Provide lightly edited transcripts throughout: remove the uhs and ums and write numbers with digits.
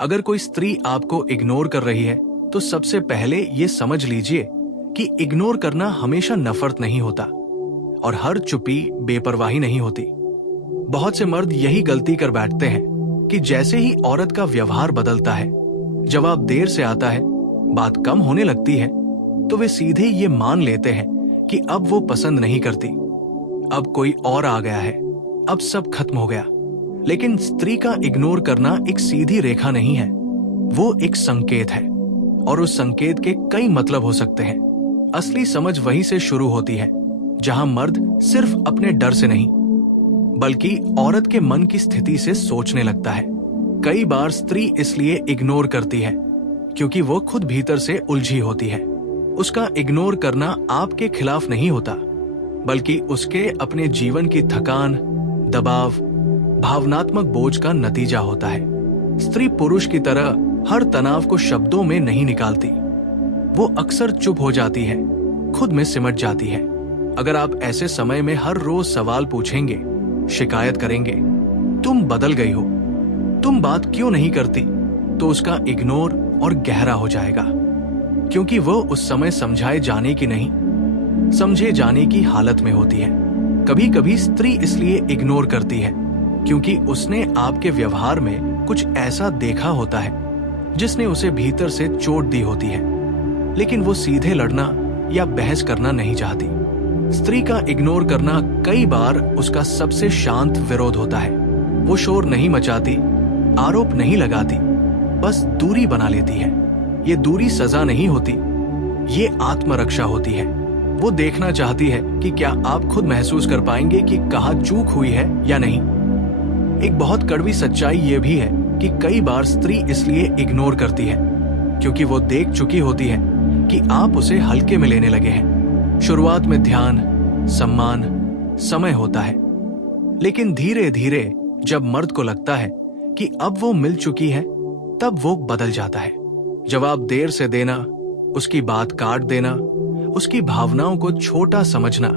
अगर कोई स्त्री आपको इग्नोर कर रही है तो सबसे पहले ये समझ लीजिए कि इग्नोर करना हमेशा नफरत नहीं होता और हर चुप्पी बेपरवाही नहीं होती। बहुत से मर्द यही गलती कर बैठते हैं कि जैसे ही औरत का व्यवहार बदलता है, जवाब देर से आता है, बात कम होने लगती है, तो वे सीधे ये मान लेते हैं कि अब वो पसंद नहीं करती, अब कोई और आ गया है, अब सब खत्म हो गया। लेकिन स्त्री का इग्नोर करना एक सीधी रेखा नहीं है, वो एक संकेत है और उस संकेत के कई मतलब हो सकते हैं। असली समझ वहीं से शुरू होती है जहां मर्द सिर्फ अपने डर से नहीं बल्कि औरत के मन की स्थिति से सोचने लगता है। कई बार स्त्री इसलिए इग्नोर करती है क्योंकि वो खुद भीतर से उलझी होती है। उसका इग्नोर करना आपके खिलाफ नहीं होता, बल्कि उसके अपने जीवन की थकान, दबाव, भावनात्मक बोझ का नतीजा होता है। स्त्री पुरुष की तरह हर तनाव को शब्दों में नहीं निकालती, वो अक्सर चुप हो जाती है, खुद में सिमट जाती है। अगर आप ऐसे समय में हर रोज सवाल पूछेंगे, शिकायत करेंगे, तुम बदल गई हो, तुम बात क्यों नहीं करती, तो उसका इग्नोर और गहरा हो जाएगा, क्योंकि वो उस समय समझाए जाने की नहीं, समझे जाने की हालत में होती है। कभी कभी स्त्री इसलिए इग्नोर करती है क्योंकि उसने आपके व्यवहार में कुछ ऐसा देखा होता है जिसने उसे भीतर से चोट दी होती है, लेकिन वो सीधे लड़ना या बहस करना नहीं चाहती। स्त्री का इग्नोर करना कई बार उसका सबसे शांत विरोध होता है। वो शोर नहीं मचाती, आरोप नहीं लगाती, बस दूरी बना लेती है। ये दूरी सजा नहीं होती, ये आत्मरक्षा होती है। वो देखना चाहती है कि क्या आप खुद महसूस कर पाएंगे कि कहाँ चूक हुई है या नहीं। एक बहुत कड़वी सच्चाई ये भी है कि कई बार स्त्री इसलिए इग्नोर करती है क्योंकि वो देख चुकी होती है कि आप उसे हल्के में लेने लगे हैं। शुरुआत में ध्यान, सम्मान, समय होता है, लेकिन धीरे धीरे जब मर्द को लगता है कि अब वो मिल चुकी है, तब वो बदल जाता है। जवाब देर से देना, उसकी बात काट देना, उसकी भावनाओं को छोटा समझना,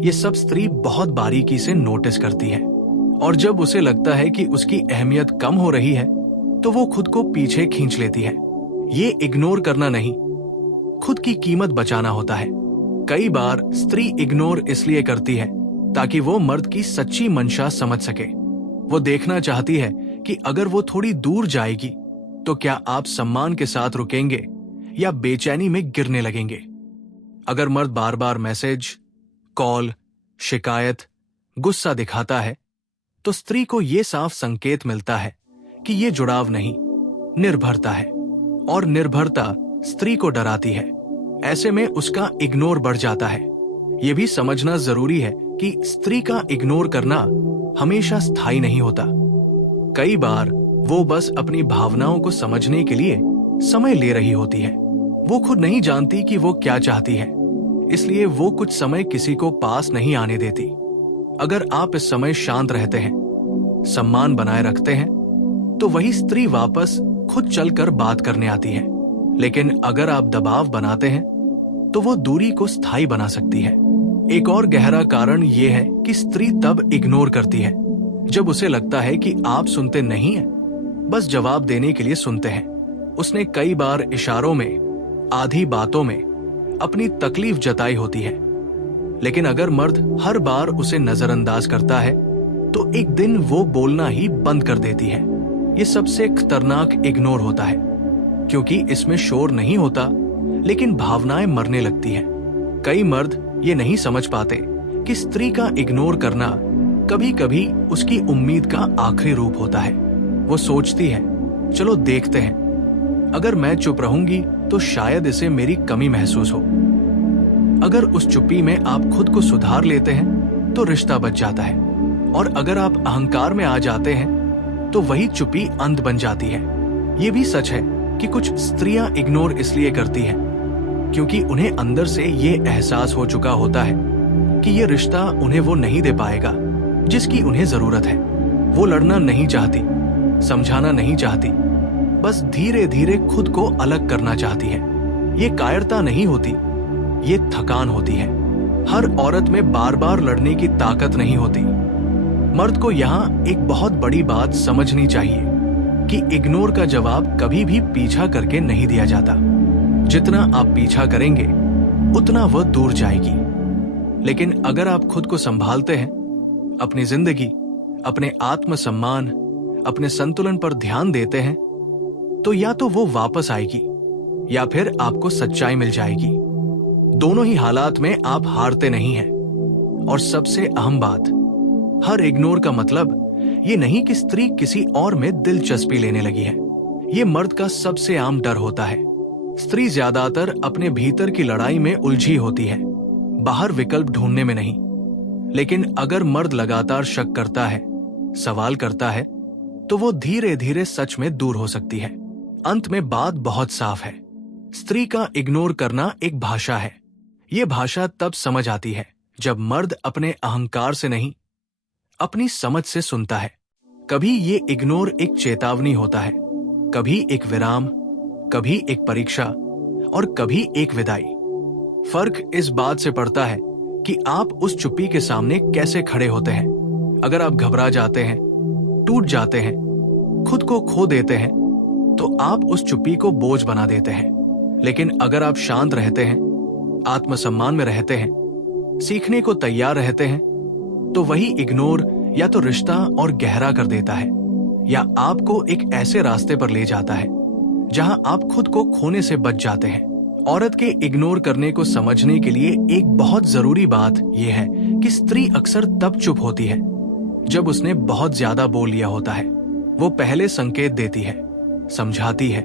ये सब स्त्री बहुत बारीकी से नोटिस करती है। और जब उसे लगता है कि उसकी अहमियत कम हो रही है, तो वो खुद को पीछे खींच लेती है। ये इग्नोर करना नहीं, खुद की कीमत बचाना होता है। कई बार स्त्री इग्नोर इसलिए करती है ताकि वो मर्द की सच्ची मंशा समझ सके। वो देखना चाहती है कि अगर वो थोड़ी दूर जाएगी तो क्या आप सम्मान के साथ रुकेंगे या बेचैनी में गिरने लगेंगे। अगर मर्द बार बार मैसेज, कॉल, शिकायत, गुस्सा दिखाता है, तो स्त्री को यह साफ संकेत मिलता है कि ये जुड़ाव नहीं, निर्भरता है, और निर्भरता स्त्री को डराती है। ऐसे में उसका इग्नोर बढ़ जाता है। यह भी समझना जरूरी है कि स्त्री का इग्नोर करना हमेशा स्थायी नहीं होता। कई बार वो बस अपनी भावनाओं को समझने के लिए समय ले रही होती है। वो खुद नहीं जानती कि वो क्या चाहती है, इसलिए वो कुछ समय किसी को पास नहीं आने देती। अगर आप इस समय शांत रहते हैं, सम्मान बनाए रखते हैं, तो वही स्त्री वापस खुद चलकर बात करने आती है। लेकिन अगर आप दबाव बनाते हैं, तो वो दूरी को स्थायी बना सकती है। एक और गहरा कारण ये है कि स्त्री तब इग्नोर करती है जब उसे लगता है कि आप सुनते नहीं हैं, बस जवाब देने के लिए सुनते हैं। उसने कई बार इशारों में, आधी बातों में अपनी तकलीफ जताई होती है। लेकिन अगर मर्द हर बार उसे नजरअंदाज करता है, तो एक दिन वो बोलना ही बंद कर देती है। ये सबसे खतरनाक इग्नोर होता है, क्योंकि इसमें शोर नहीं होता, लेकिन भावनाएं मरने लगती हैं। कई मर्द ये नहीं समझ पाते कि स्त्री का इग्नोर करना कभी कभी उसकी उम्मीद का आखिरी रूप होता है। वो सोचती है, चलो देखते हैं, अगर मैं चुप रहूंगी तो शायद इसे मेरी कमी महसूस हो। अगर उस चुप्पी में आप खुद को सुधार लेते हैं तो रिश्ता बच जाता है, और अगर आप अहंकार में आ जाते हैं तो वही चुप्पी अंत बन जाती है। ये भी सच है कि कुछ स्त्रियां इग्नोर इसलिए करती हैं क्योंकि उन्हें अंदर से ये एहसास हो चुका होता है कि ये रिश्ता उन्हें वो नहीं दे पाएगा जिसकी उन्हें जरूरत है। वो लड़ना नहीं चाहती, समझाना नहीं चाहती, बस धीरे धीरे खुद को अलग करना चाहती है। ये कायरता नहीं होती, ये थकान होती है। हर औरत में बार बार लड़ने की ताकत नहीं होती। मर्द को यहाँ एक बहुत बड़ी बात समझनी चाहिए कि इग्नोर का जवाब कभी भी पीछा करके नहीं दिया जाता। जितना आप पीछा करेंगे उतना वह दूर जाएगी। लेकिन अगर आप खुद को संभालते हैं, अपनी जिंदगी, अपने आत्मसम्मान, अपने संतुलन पर ध्यान देते हैं, तो या तो वो वापस आएगी या फिर आपको सच्चाई मिल जाएगी। दोनों ही हालात में आप हारते नहीं हैं। और सबसे अहम बात, हर इग्नोर का मतलब ये नहीं कि स्त्री किसी और में दिलचस्पी लेने लगी है। ये मर्द का सबसे आम डर होता है। स्त्री ज्यादातर अपने भीतर की लड़ाई में उलझी होती है, बाहर विकल्प ढूंढने में नहीं। लेकिन अगर मर्द लगातार शक करता है, सवाल करता है, तो वो धीरे धीरे सच में दूर हो सकती है। अंत में बात बहुत साफ है, स्त्री का इग्नोर करना एक भाषा है। ये भाषा तब समझ आती है जब मर्द अपने अहंकार से नहीं, अपनी समझ से सुनता है। कभी ये इग्नोर एक चेतावनी होता है, कभी एक विराम, कभी एक परीक्षा और कभी एक विदाई। फर्क इस बात से पड़ता है कि आप उस चुप्पी के सामने कैसे खड़े होते हैं। अगर आप घबरा जाते हैं, टूट जाते हैं, खुद को खो देते हैं, तो आप उस चुप्पी को बोझ बना देते हैं। लेकिन अगर आप शांत रहते हैं, आत्मसम्मान में रहते हैं, सीखने को तैयार रहते हैं, तो वही इग्नोर या तो रिश्ता और गहरा कर देता है या आपको एक ऐसे रास्ते पर ले जाता है जहां आप खुद को खोने से बच जाते हैं। औरत के इग्नोर करने को समझने के लिए एक बहुत जरूरी बात यह है कि स्त्री अक्सर तब चुप होती है जब उसने बहुत ज्यादा बोल लिया होता है। वो पहले संकेत देती है, समझाती है,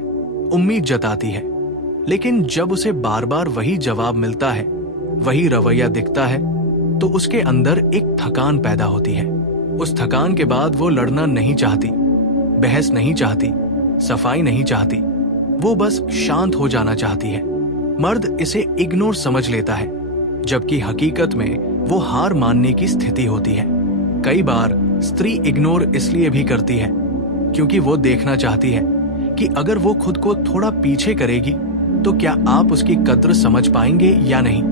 उम्मीद जताती है, लेकिन जब उसे बार बार वही जवाब मिलता है, वही रवैया दिखता है, तो उसके अंदर एक थकान पैदा होती है। उस थकान के बाद वो लड़ना नहीं चाहती, बहस नहीं चाहती, सफाई नहीं चाहती, वो बस शांत हो जाना चाहती है। मर्द इसे इग्नोर समझ लेता है, जबकि हकीकत में वो हार मानने की स्थिति होती है। कई बार स्त्री इग्नोर इसलिए भी करती है क्योंकि वो देखना चाहती है कि अगर वो खुद को थोड़ा पीछे करेगी तो क्या आप उसकी कद्र समझ पाएंगे या नहीं।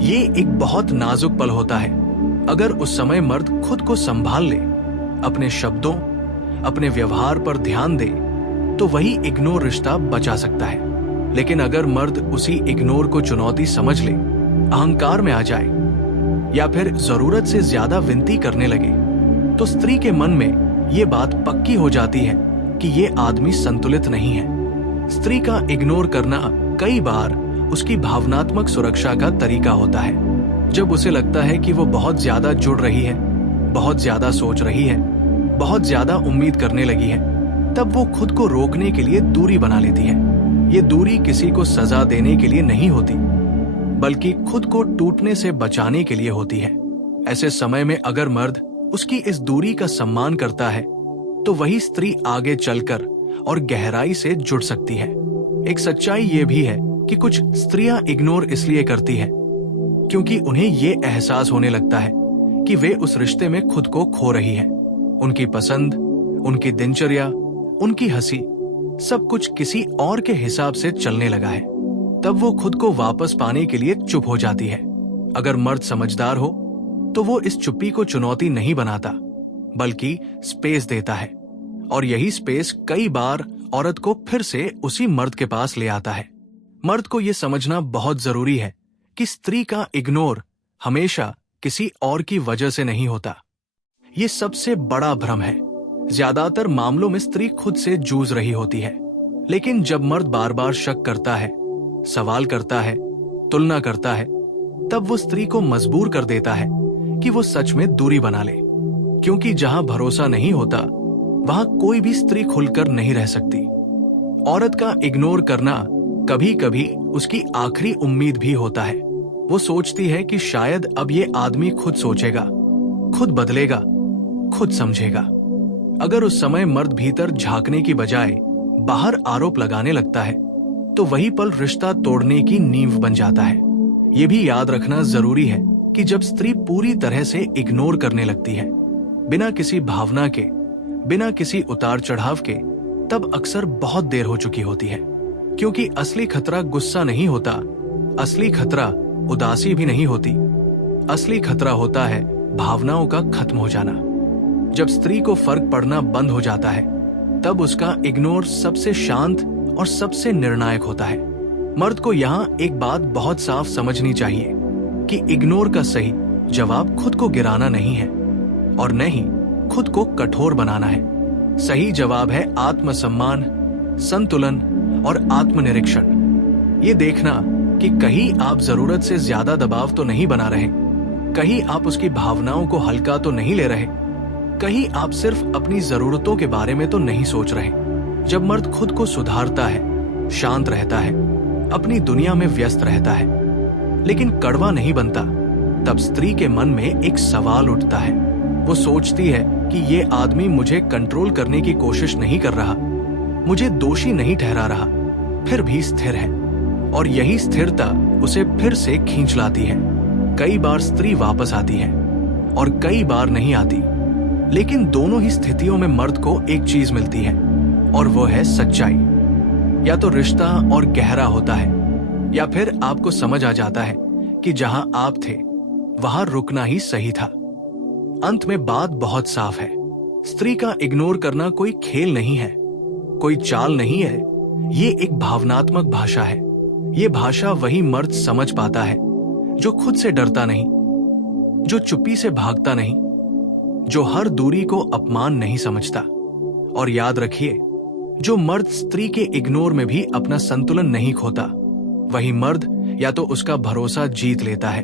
ये एक बहुत नाजुक पल होता है। अगर उस समय मर्द खुद को संभाल ले, अपने शब्दों, अपने व्यवहार पर ध्यान दे, तो वही इग्नोर रिश्ता बचा सकता है। लेकिन अगर मर्द उसी इग्नोर को चुनौती समझ ले, अहंकार में आ जाए या फिर जरूरत से ज्यादा विनती करने लगे, तो स्त्री के मन में ये बात पक्की हो जाती है कि ये आदमी संतुलित नहीं है। स्त्री का इग्नोर करना कई बार उसकी भावनात्मक सुरक्षा का तरीका होता है। जब उसे लगता है कि वो बहुत ज्यादा जुड़ रही है, बहुत ज्यादा सोच रही है, बहुत ज्यादा उम्मीद करने लगी है, तब वो खुद को रोकने के लिए दूरी बना लेती है। ये दूरी किसी को सजा देने के लिए नहीं होती, बल्कि खुद को टूटने से बचाने के लिए होती है। ऐसे समय में अगर मर्द उसकी इस दूरी का सम्मान करता है, तो वही स्त्री आगे चलकर और गहराई से जुड़ सकती है। एक सच्चाई ये भी है कि कुछ स्त्रियां इग्नोर इसलिए करती हैं क्योंकि उन्हें ये एहसास होने लगता है कि वे उस रिश्ते में खुद को खो रही हैं। उनकी पसंद, उनकी दिनचर्या, उनकी हंसी, सब कुछ किसी और के हिसाब से चलने लगा है। तब वो खुद को वापस पाने के लिए चुप हो जाती है। अगर मर्द समझदार हो तो वो इस चुप्पी को चुनौती नहीं बनाता, बल्कि स्पेस देता है। और यही स्पेस कई बार औरत को फिर से उसी मर्द के पास ले आता है। मर्द को यह समझना बहुत जरूरी है कि स्त्री का इग्नोर हमेशा किसी और की वजह से नहीं होता। ये सबसे बड़ा भ्रम है। ज्यादातर मामलों में स्त्री खुद से जूझ रही होती है, लेकिन जब मर्द बार बार शक करता है, सवाल करता है, तुलना करता है, तब वो स्त्री को मजबूर कर देता है कि वो सच में दूरी बना ले। क्योंकि जहां भरोसा नहीं होता, वहां कोई भी स्त्री खुलकर नहीं रह सकती। औरत का इग्नोर करना कभी कभी उसकी आखिरी उम्मीद भी होता है। वो सोचती है कि शायद अब ये आदमी खुद सोचेगा, खुद बदलेगा, खुद समझेगा। अगर उस समय मर्द भीतर झांकने की बजाय बाहर आरोप लगाने लगता है, तो वही पल रिश्ता तोड़ने की नींव बन जाता है। ये भी याद रखना जरूरी है कि जब स्त्री पूरी तरह से इग्नोर करने लगती है, बिना किसी भावना के, बिना किसी उतार चढ़ाव के, तब अक्सर बहुत देर हो चुकी होती है। क्योंकि असली खतरा गुस्सा नहीं होता, असली खतरा उदासी भी नहीं होती, असली खतरा होता है भावनाओं का खत्म हो जाना। जब स्त्री को फर्क पड़ना बंद हो जाता है, तब उसका इग्नोर सबसे शांत और सबसे निर्णायक होता है। मर्द को यहाँ एक बात बहुत साफ समझनी चाहिए कि इग्नोर का सही जवाब खुद को गिराना नहीं है और न ही खुद को कठोर बनाना है। सही जवाब है आत्मसम्मान, संतुलन और आत्मनिरीक्षण। ये देखना कि कहीं आप जरूरत से ज्यादा दबाव तो नहीं बना रहे, कहीं आप उसकी भावनाओं को हल्का तो नहीं ले रहे, कहीं आप सिर्फ अपनी जरूरतों के बारे में तो नहीं सोच रहे। जब मर्द खुद को सुधारता है, शांत रहता है, अपनी दुनिया में व्यस्त रहता है, लेकिन कड़वा नहीं बनता, तब स्त्री के मन में एक सवाल उठता है। वो सोचती है कि ये आदमी मुझे कंट्रोल करने की कोशिश नहीं कर रहा, मुझे दोषी नहीं ठहरा रहा, फिर भी स्थिर है। और यही स्थिरता उसे फिर से खींच लाती है। कई बार स्त्री वापस आती है और कई बार नहीं आती, लेकिन दोनों ही स्थितियों में मर्द को एक चीज मिलती है और वो है सच्चाई। या तो रिश्ता और गहरा होता है, या फिर आपको समझ आ जाता है कि जहां आप थे वहां रुकना ही सही था। अंत में बात बहुत साफ है। स्त्री का इग्नोर करना कोई खेल नहीं है, कोई चाल नहीं है। ये एक भावनात्मक भाषा है। ये भाषा वही मर्द समझ पाता है जो खुद से डरता नहीं, जो चुप्पी से भागता नहीं, जो हर दूरी को अपमान नहीं समझता। और याद रखिए, जो मर्द स्त्री के इग्नोर में भी अपना संतुलन नहीं खोता, वही मर्द या तो उसका भरोसा जीत लेता है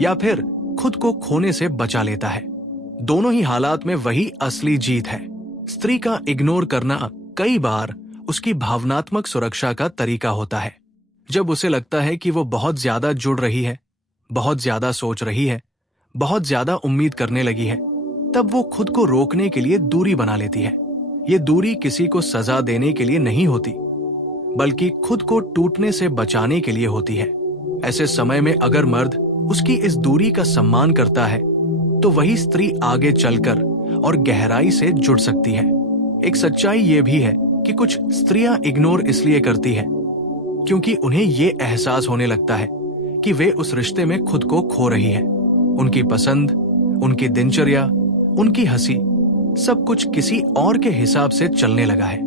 या फिर खुद को खोने से बचा लेता है। दोनों ही हालात में वही असली जीत है। स्त्री का इग्नोर करना कई बार उसकी भावनात्मक सुरक्षा का तरीका होता है। जब उसे लगता है कि वो बहुत ज्यादा जुड़ रही है, बहुत ज्यादा सोच रही है, बहुत ज्यादा उम्मीद करने लगी है, तब वो खुद को रोकने के लिए दूरी बना लेती है। ये दूरी किसी को सजा देने के लिए नहीं होती, बल्कि खुद को टूटने से बचाने के लिए होती है। ऐसे समय में अगर मर्द उसकी इस दूरी का सम्मान करता है, तो वही स्त्री आगे चलकर और गहराई से जुड़ सकती है। एक सच्चाई ये भी है कि कुछ स्त्रियां इग्नोर इसलिए करती है क्योंकि उन्हें ये एहसास होने लगता है कि वे उस रिश्ते में खुद को खो रही है। उनकी पसंद, उनकी दिनचर्या, उनकी हंसी, सब कुछ किसी और के हिसाब से चलने लगा है।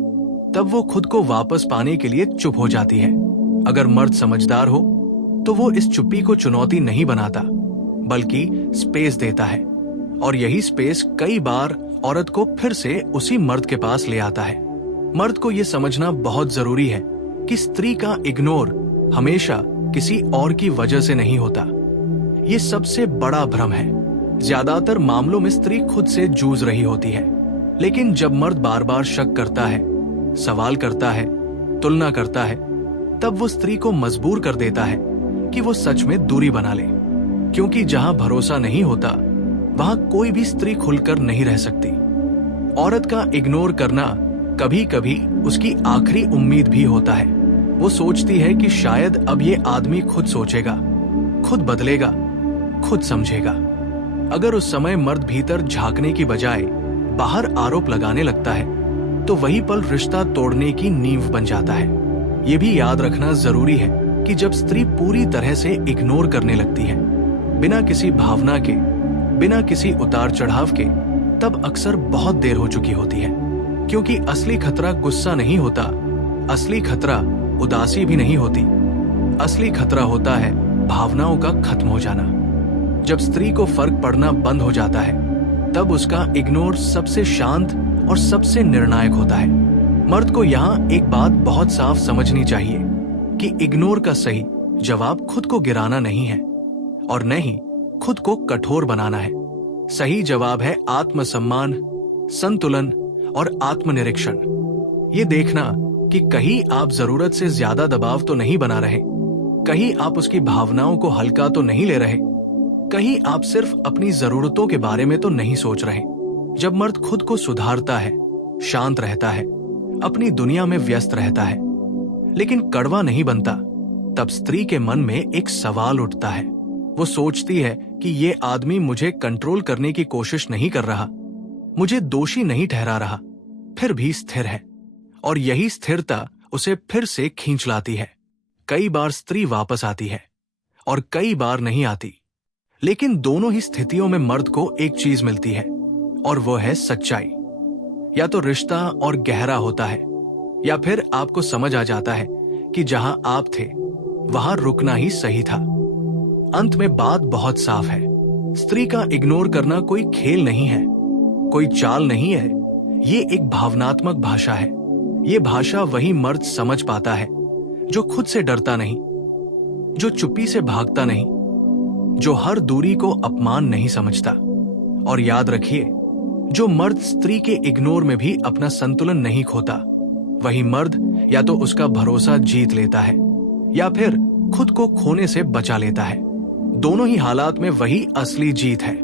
तब वो खुद को वापस पाने के लिए चुप हो जाती है। अगर मर्द समझदार हो तो वो इस चुप्पी को चुनौती नहीं बनाता, बल्कि स्पेस देता है। और यही स्पेस कई बार औरत को फिर से उसी मर्द के पास ले आता है। मर्द को ये समझना बहुत जरूरी है कि स्त्री का इग्नोर हमेशा किसी और की वजह से नहीं होता। ये सबसे बड़ा भ्रम है। ज्यादातर मामलों में स्त्री खुद से जूझ रही होती है, लेकिन जब मर्द बार बार शक करता है, सवाल करता है, तुलना करता है, तब वो स्त्री को मजबूर कर देता है कि वो सच में दूरी बना ले। क्योंकि जहां भरोसा नहीं होता, वहां कोई भी स्त्री खुलकर नहीं रह सकती। औरत का इग्नोर करना कभी कभी उसकी आखिरी उम्मीद भी होता है। वो सोचती है कि शायद अब ये आदमी खुद सोचेगा, खुद बदलेगा, खुद समझेगा। अगर उस समय मर्द भीतर झांकने की बजाय बाहर आरोप लगाने लगता है, तो वही पल रिश्ता तोड़ने की नींव बन जाता है। ये भी याद रखना जरूरी है कि जब स्त्री पूरी तरह से इग्नोर करने लगती है, बिना किसी भावना के, बिना किसी उतार चढ़ाव के, तब अक्सर बहुत देर हो चुकी होती है। क्योंकि असली खतरा गुस्सा नहीं होता, असली खतरा उदासी भी नहीं होती। असली खतरा होता है भावनाओं का खत्म हो जाना। जब स्त्री को फर्क पड़ना बंद हो जाता है, तब उसका इग्नोर सबसे शांत और सबसे निर्णायक होता है। मर्द को यहाँ एक बात बहुत साफ समझनी चाहिए कि इग्नोर का सही जवाब खुद को गिराना नहीं है और न ही खुद को कठोर बनाना है। सही जवाब है आत्मसम्मान, संतुलन और आत्मनिरीक्षण। ये देखना कि कहीं आप जरूरत से ज्यादा दबाव तो नहीं बना रहे, कहीं आप उसकी भावनाओं को हल्का तो नहीं ले रहे, कहीं आप सिर्फ अपनी जरूरतों के बारे में तो नहीं सोच रहे। जब मर्द खुद को सुधारता है, शांत रहता है, अपनी दुनिया में व्यस्त रहता है, लेकिन कड़वा नहीं बनता, तब स्त्री के मन में एक सवाल उठता है। वो सोचती है कि ये आदमी मुझे कंट्रोल करने की कोशिश नहीं कर रहा, मुझे दोषी नहीं ठहरा रहा, फिर भी स्थिर है। और यही स्थिरता उसे फिर से खींच लाती है। कई बार स्त्री वापस आती है और कई बार नहीं आती, लेकिन दोनों ही स्थितियों में मर्द को एक चीज मिलती है और वो है सच्चाई। या तो रिश्ता और गहरा होता है, या फिर आपको समझ आ जाता है कि जहां आप थे वहां रुकना ही सही था। अंत में बात बहुत साफ है, स्त्री का इग्नोर करना कोई खेल नहीं है, कोई चाल नहीं है। ये एक भावनात्मक भाषा है। ये भाषा वही मर्द समझ पाता है जो खुद से डरता नहीं, जो चुप्पी से भागता नहीं, जो हर दूरी को अपमान नहीं समझता। और याद रखिए, जो मर्द स्त्री के इग्नोर में भी अपना संतुलन नहीं खोता, वही मर्द या तो उसका भरोसा जीत लेता है या फिर खुद को खोने से बचा लेता है। दोनों ही हालात में वही असली जीत है।